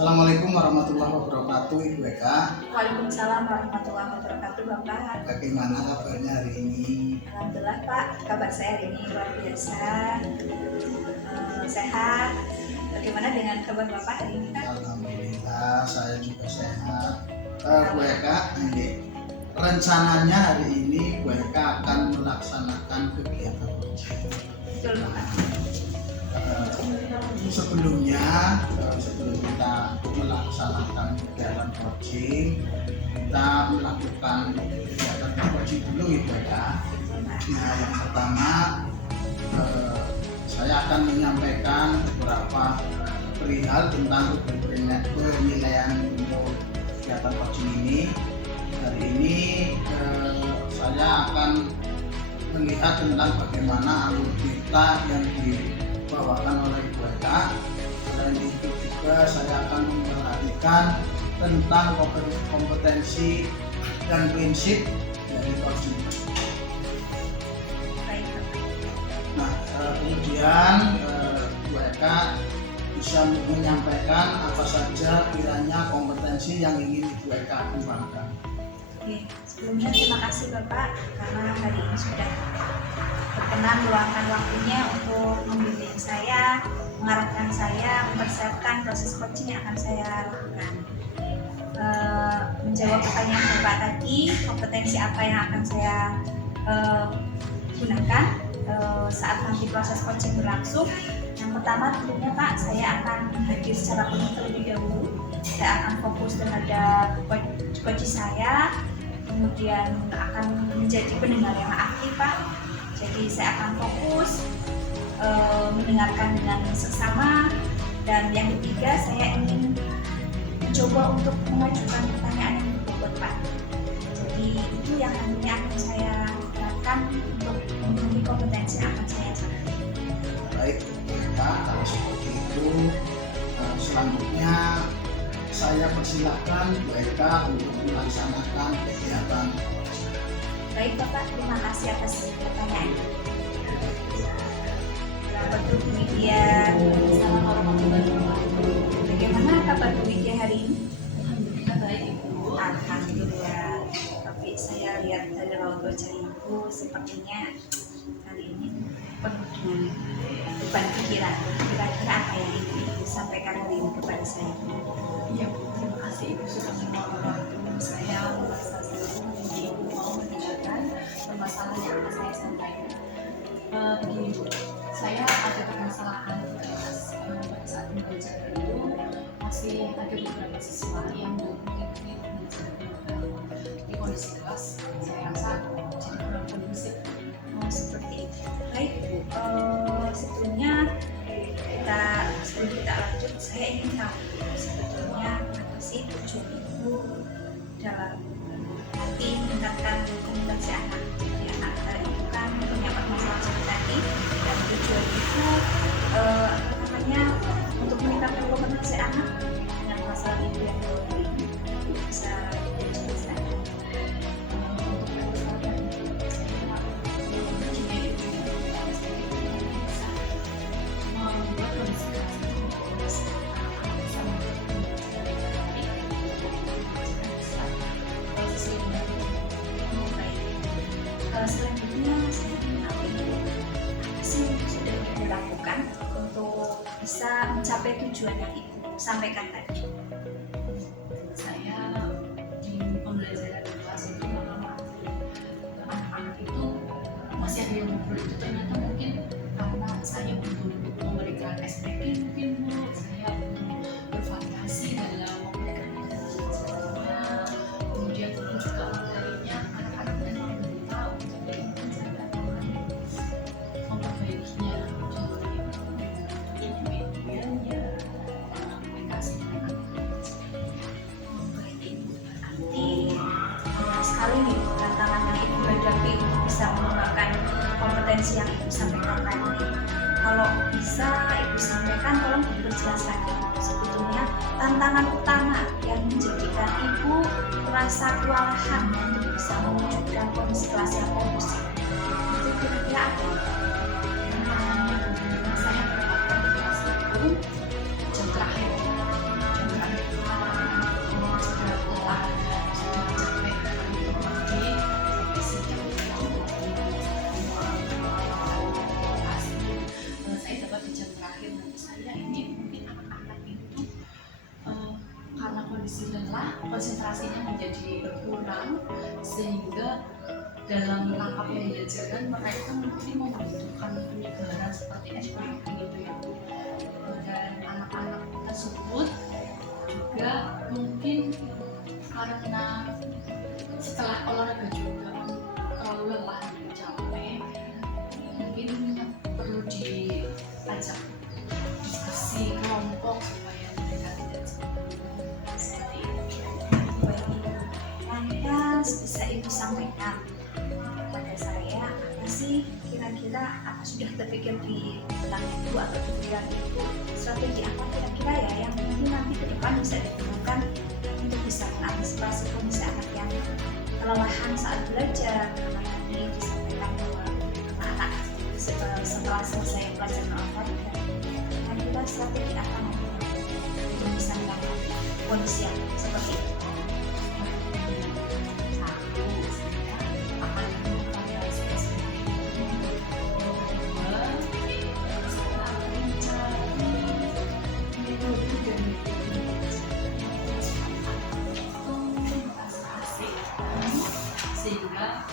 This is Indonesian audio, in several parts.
Assalamualaikum warahmatullahi wabarakatuh, Ibu Eka. Waalaikumsalam warahmatullahi wabarakatuh, Bapak. Bagaimana kabarnya hari ini? Alhamdulillah, Pak. Kabar saya hari ini luar biasa, sehat. Bagaimana dengan kabar Bapak hari ini, Pak? Alhamdulillah, saya juga sehat. Bu Eka, rencananya hari ini Bu Eka akan melaksanakan kegiatan coaching. Betul, Bapak. Sebelum kita melaksanakan kegiatan coaching, kita melakukan kegiatan coaching dulu gitu ya. Nah, yang pertama saya akan menyampaikan beberapa perihal tentang penilaian untuk kegiatan coaching ini. Hari ini saya akan melihat tentang bagaimana alur kita yang dibawakan oleh Ibu Eka. Dan itu juga saya akan memperhatikan tentang kompetensi dan prinsip dari coaching. Nah, kemudian Bu Eka bisa menyampaikan apa saja kiranya kompetensi yang ingin Ibu Eka kembangkan. Oke, sebelumnya terima kasih Bapak karena hari ini sudah berkenan meluangkan waktunya untuk membimbing saya, mengarahkan saya, mempersiapkan proses coaching yang akan saya lakukan. Menjawab pertanyaan Bapak tadi, kompetensi apa yang akan saya gunakan saat nanti proses coaching berlangsung. Yang pertama tentunya Pak, saya akan hadir secara penuh terlebih dahulu. Saya akan fokus terhadap coach saya, kemudian akan menjadi pendengar yang aktif Pak. Jadi saya akan fokus mendengarkan dengan seksama, dan yang ketiga saya ingin mencoba untuk mengajukan pertanyaan yang berbobot Pak. Jadi itu yang nantinya akan saya lakukan untuk memenuhi kompetensi yang akan saya capai. Baik, Pak, kalau seperti itu selanjutnya saya persilakan Bu Eka untuk melaksanakan kegiatan. Baik Bapak, terima kasih atas pertanyaan. Selamat Bu Widya. Assalamualaikum warahmatullahi wabarakatuh. Bagaimana kabar Bu Widya hari ini? Alhamdulillah baik Ibu. Alhamdulillah. Tapi saya lihat dari raut wajah Ibu sepertinya hari ini penuh dengan beban pikiran. Kira-kira apa yang ingin Ibu sampaikan hari ini kepada saya? Ya, terima kasih Ibu sudah meluangkan waktu saya merasa senang jadi Ibu mau mendengarkan permasalahan yang akan saya sampaikan. Begini Bu, saya ada permasalahan pada saat belajar itu masih ada beberapa siswa yang mungkin belajar di kondisi kelas saya rasa jadi kurang kondusif. Seperti itu. Baik Bu, sebelum kita lanjut, saya ingin tahu sebetulnya apa sih tujuan Ibu dalam nanti meningkatkan kompetensi anak. Ya, antara itu kan punya permasalahan seperti tadi, dan tujuan itu untuk meningkatkan kompetensi anak dengan masalah itu yang bisa dijelaskan. Selanjutnya saya ingin tahu apa sih yang sudah dilakukan untuk bisa mencapai tujuan yang Ibu sampaikan tadi. Saya di pembelajaran kelas itu anak-anak itu masih ada yang ngobrol itu ternyata mungkin karena saya belum memberikan SPK, mungkin Bu, saya belum bervariasi dalam memberikan materinya, kemudian juga materinya anak-anak memang belum tahu, jadi mungkin saya akan memperbaikinya, contohnya ini medianya, aplikasinya. Banyak sekali nih tantangan yang Ibu hadapi untuk bisa mengembangkan kompetensi yang Ibu sampaikan tadi. Kalau bisa Ibu sampaikan, tolong diperjelas lagi sebetulnya tantangan utama yang menjadikan Ibu merasa kewalahan untuk bisa mewujudkan kondisi kelas yang kondusif. Itu kira-kira apa? Tantangannya saya mendapatkan di kelas itu jam terakhir lelah, konsentrasinya menjadi berkurang, sehingga dalam rangka pembelajaran mereka mungkin membutuhkan penyegaran seperti SPP gitu ya Bu. Dan anak-anak tersebut juga mungkin karena setelah olahraga juga terlalu lelah dan capek, mungkin perlu diajak diskusi kelompok supaya mereka tidak seperti itu. Lantas bisa Ibu sampaikan pada saya apa sih kira-kira apa sudah terpikir di benak Ibu atau di pikiran Ibu strategi apa kira-kira ya yang mungkin nanti ke depan bisa digunakan untuk bisa mengantisipasi kondisi anak yang kelelahan saat belajar, karena tadi disampaikan bahwa anak-anak setelah selesai pelajaran online kira-kira strategi apa untuk bisa menangani kondisi yang seperti itu. Sehingga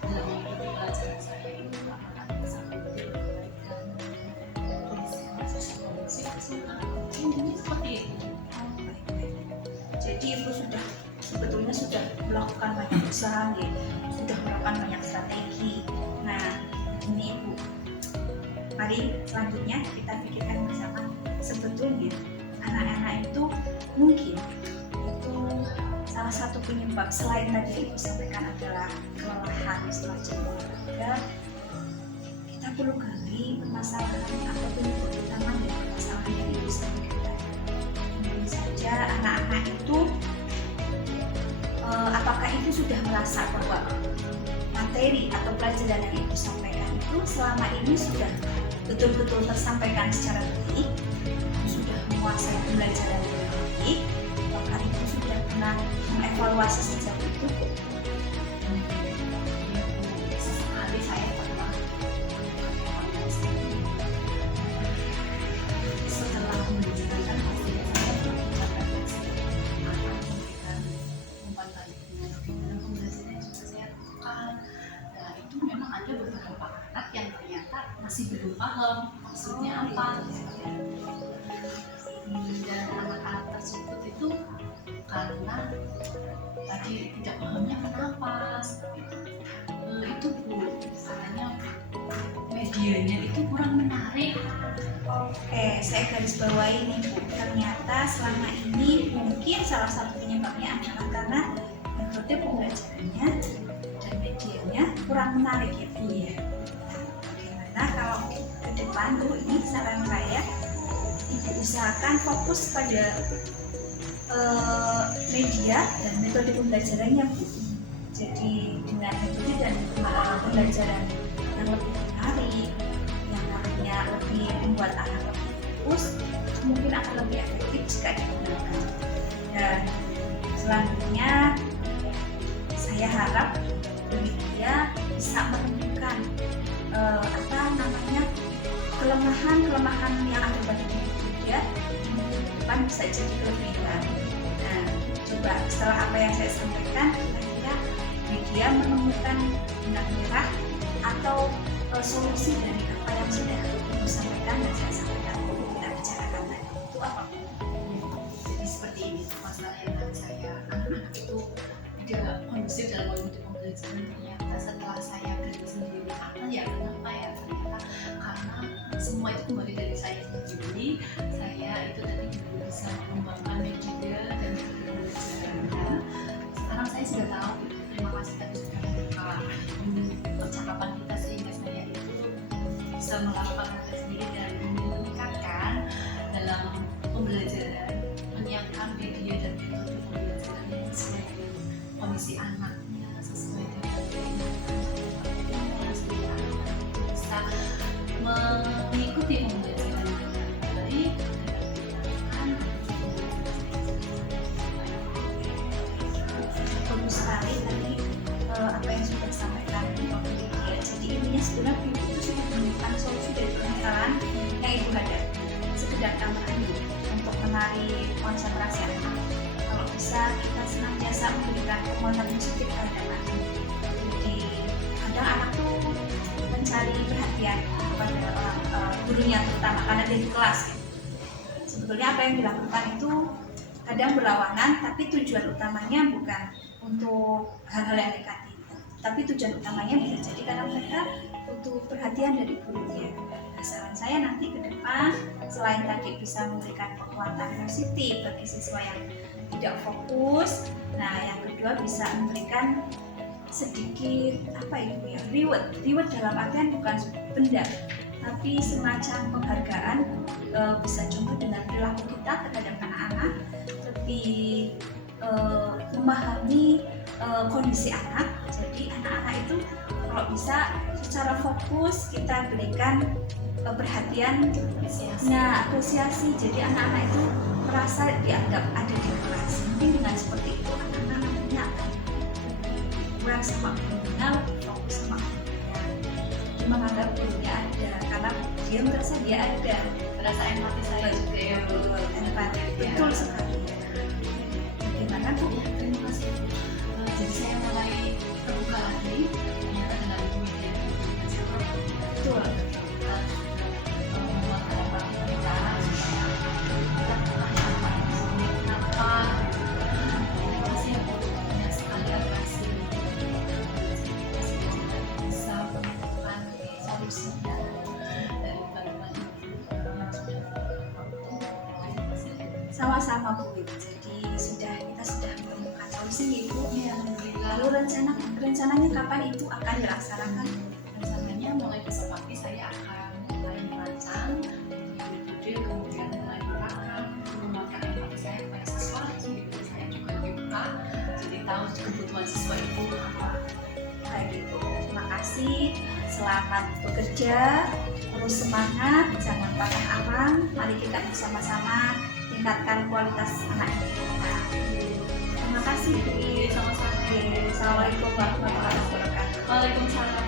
dalam mengikuti pelajaran saya itu akan bisa memberikan kondisi intinya seperti itu. Jadi Ibu sudah sebetulnya sudah melakukan banyak usaha, ya, sudah melakukan banyak strategi. Nah, ini Ibu, mari selanjutnya kita pikirkan bersama. Sebetulnya anak-anak itu mungkin itu salah satu penyebab selain tadi Ibu sampaikan adalah kelelahan setelah jam olahraga. Kita perlu gali permasalahan atau penyebab utama dari permasalahan yang Ibu sampaikan. Mungkin saja anak-anak itu apakah itu sudah merasa bahwa materi atau pelajaran yang Ibu sampaikan itu selama ini sudah betul-betul tersampaikan secara baik, sudah menguasai pembelajaran dengan baik, bahkan itu sudah pernah mengevaluasi sejak itu. Sesekali saya pernah setelah menunjukkan hasil saya berbicara akan memberikan umpan balik dengan pembelajaran yang sudah saya lakukan. Nah itu memang ada beberapa anak yang ternyata masih belum paham maksudnya apa. Dan anak-anak tersebut itu karena tadi tidak pahamnya kenapa seperti itu Bu, misalnya medianya itu kurang menarik. Oke, saya garis bawahi nih Bu, ternyata selama ini mungkin salah satu penyebabnya adalah karena metode pembelajarannya dan medianya kurang menarik ya Bu ya. Bagaimana kalau ke depan Bu, ini saran saya Ibu usahakan fokus pada media dan metode pembelajarannya Bu. Jadi dengan metode dan pembelajaran yang lebih menarik, yang nantinya lebih membuat anak lebih fokus, mungkin akan lebih efektif jika digunakan. Dan selanjutnya saya harap media bisa menemukan kelemahan yang ada pada diri dia depan bisa jadi kelebihan. Nah, coba setelah apa yang saya sampaikan, kira-kira media menemukan benang merah atau solusi dari apa yang sudah Ibu sampaikan dan saya sampaikan untuk kita bicarakan tadi itu apa? Jadi seperti ini masalah yang saya anak-anak itu tidak kondusif dalam mengikuti pembelajaran. Ternyata setelah saya kerja sendiri apa ya kenapa ya, ternyata karena semua itu kembali dari saya sendiri. Saya itu tadi belum bisa mengembangkan media dan pembelajaran. Sekarang saya sudah tahu. Terima kasih tadi sudah membuka percakapan kita sehingga saya itu bisa melakukan hal sendiri dan meningkatkan dalam pembelajaran, menyiapkan media dan metode pembelajaran yang sesuai dengan kondisi anaknya, sesuai dengan keinginan sehingga anak bisa mengikuti pembelajaran dengan baik dan Bagus sekali tadi apa yang sudah disampaikan Ibu ya. Jadi intinya sebenarnya Ibu itu sudah menemukan solusi dari permasalahan yang Ibu hadapi. Sekedar tambahan untuk menarik konsentrasi anak kalau bisa kita senantiasa memberikan penguatan positif terhadap anak. Jadi kadang anak tuh mencari perhatian kepada gurunya, terutama karena dia di kelas gitu. Sebetulnya apa yang dilakukan itu kadang berlawanan, tapi tujuan utamanya bukan untuk hal-hal yang negatif, tapi tujuan utamanya bisa jadi karena mereka butuh perhatian dari gurunya. Nah, saran saya nanti ke depan selain tadi bisa memberikan penguatan positif bagi siswa yang tidak fokus, nah yang kedua bisa memberikan sedikit reward dalam artian bukan benda, tapi semacam penghargaan. Bisa contoh dengan perilaku kita terhadap anak-anak, lebih memahami kondisi anak. Jadi anak-anak itu kalau bisa secara fokus kita berikan perhatian, apresiasi. Jadi anak-anak itu merasa dianggap ada di kelas. Mungkin dengan seperti itu anak-anak nantinya akan kurang sama gurunya, lebih fokus sama gurunya, menganggap gurunya ada karena dia merasa dia ada, Rasa empati saya juga ya, empati, betul sekali. Bagaimana Bu? Terima kasih. Jadi saya mulai terbuka lagi ternyata dengan media Betul. membuat cara supaya kita kenapa masih banyak sekali atrasi bisa menemukan solusinya dari kandungan yang sudah Sama-sama Bu. Jadi kita sudah menemukan solusi Bu. ya, alhamdulillah. Lalu rencananya kapan itu akan dilaksanakan? Rencananya mulai besok pagi saya akan mulai merancang metode, kemudian mulai merakam, mengembangkan empati saya kepada siswa, jadi saya juga dibuka, jadi tahu kebutuhan siswa itu apa. Baik Ibu, terima kasih. Selamat bekerja, terus semangat, jangan patah arang. Mari kita bersama-sama tingkatkan kualitas anak kita. Terima kasih Bu. Sama-sama. Assalamualaikum warahmatullahi wabarakatuh. Waalaikumsalam.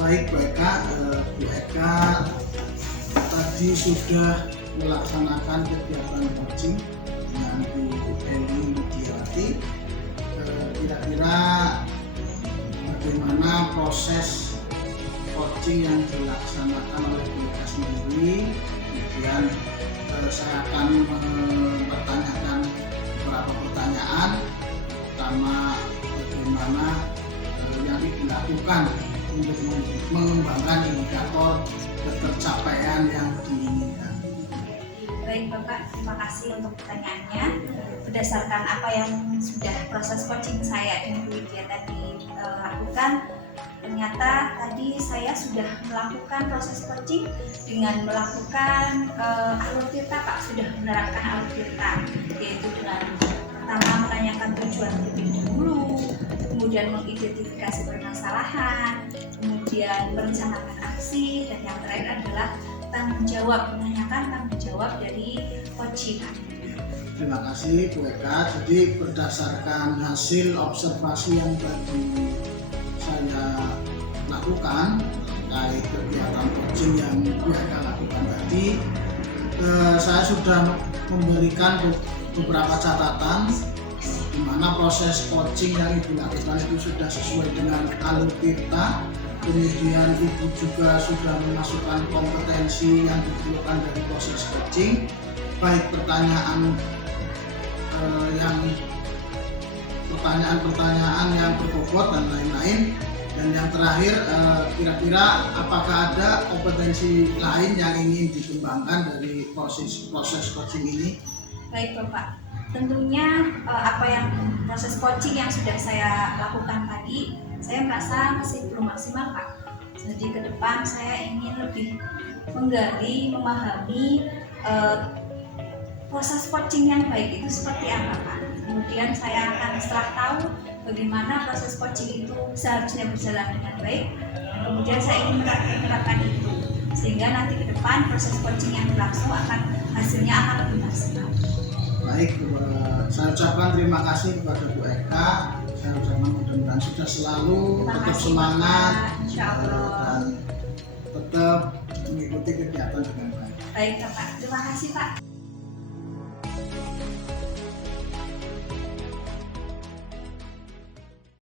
Baik Bu Eka, Bu Eka tadi sudah melaksanakan kegiatan coaching dengan Bu Eni Widiawati. Kira-kira bagaimana proses coaching yang dilaksanakan oleh Bu Eka sendiri? Kemudian saya akan mempertanyakan beberapa pertanyaan, pertama bagaimana yang dilakukan untuk mengembangkan indikator ketercapaian yang diinginkan. Baik Bapak, terima kasih untuk pertanyaannya. Berdasarkan apa yang sudah proses coaching saya dan Bu Widya tadi lakukan, ternyata tadi saya sudah melakukan proses coaching dengan melakukan alur tirta Pak, sudah menerapkan alur tirta, yaitu dengan pertama menanyakan tujuan terlebih dahulu, kemudian mengidentifikasi permasalahan, kemudian merencanakan aksi, dan yang terakhir adalah tanggung jawab, menanyakan tanggung jawab dari coaching. Terima kasih Bu Eka. Jadi berdasarkan hasil observasi yang tadi saya lakukan terkait kegiatan coaching yang Bu Eka lakukan tadi, saya sudah memberikan beberapa catatan di mana proses coaching yang Ibu lakukan itu sudah sesuai dengan alur tirta. Kemudian Ibu juga sudah memasukkan kompetensi yang diperlukan dari proses coaching, baik pertanyaan yang berbobot dan lain-lain. Dan yang terakhir, kira-kira apakah ada kompetensi lain yang ingin dikembangkan dari proses coaching ini? Baik Bapak, tentunya proses coaching yang sudah saya lakukan tadi, saya merasa masih belum maksimal Pak. Jadi ke depan saya ingin lebih menggali, memahami proses coaching yang baik itu seperti apa Pak. Kemudian saya akan setelah tahu bagaimana proses coaching itu seharusnya berjalan dengan baik, dan kemudian saya ingin menerapkan itu, sehingga nanti ke depan proses coaching yang berlangsung hasilnya akan lebih maksimal. Baik, saya ucapkan terima kasih kepada Bu Eka. Saya ucapkan mudah-mudahan sudah selalu tetap semangat dan tetap mengikuti kegiatan dengan baik. Baik Bapak, terima kasih Pak.